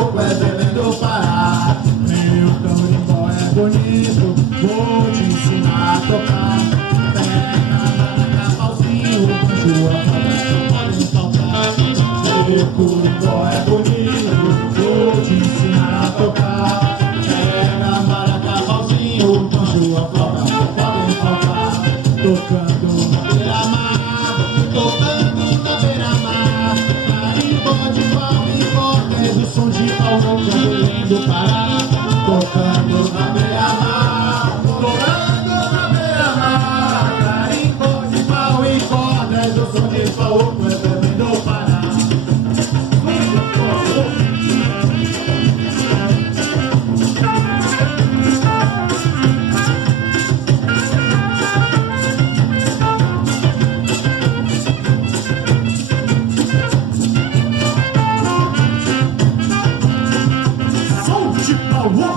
Pauco é Belém do Pará. Meu carimbó é bonito, vou te ensinar a tocar. Pega, maraca, pauzinho, banjo, a roda, podem faltar. Meu carimbó é bonito, vou te ensinar a tocar. Pega, maraca, pauzinho, banjo, a roda, podem faltar. Tocando na beira-mar, tocando na beira-mar. Carimbó de pau e corda, do som de Pauco é Belém do Pará. Tocando na beira-mar, tocando na beira-mar. Carimbó de pau e corda, do som de Pauco é Belém do Pará. Som de Pauco.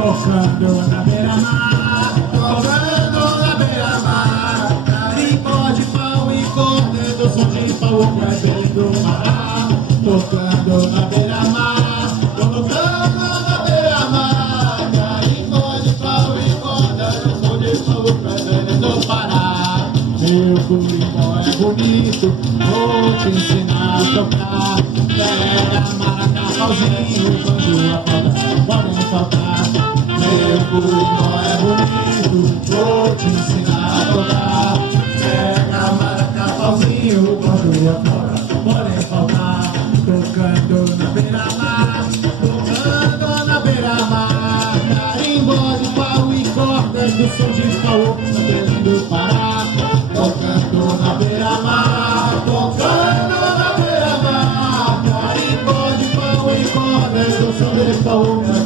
Tocando na beira-mar, tocando na beira-mar. Carimbó de pau e corda, do som de Pauco é Belém do Pará. Tocando na beira-mar, tocando na beira-mar. Carimbó de pau e corda, do som de Pauco é Belém do Pará. Meu carimbó é bonito, vou te ensinar a tocar. Pega, maraca, pauzinho, banjo, a roda, podem faltar. Meu carimbó é bonito, vou te ensinar a tocar. Pega, maraca, pauzinho, banjo, a roda, podem faltar. Tocando na beira-mar, tocando na beira-mar. Carimbó de pau e corda, do som de Pauco é Belém do Pará. Tocando na beira-mar, tocando na beira-mar. Carimbó de pau e corda, do som de Pauco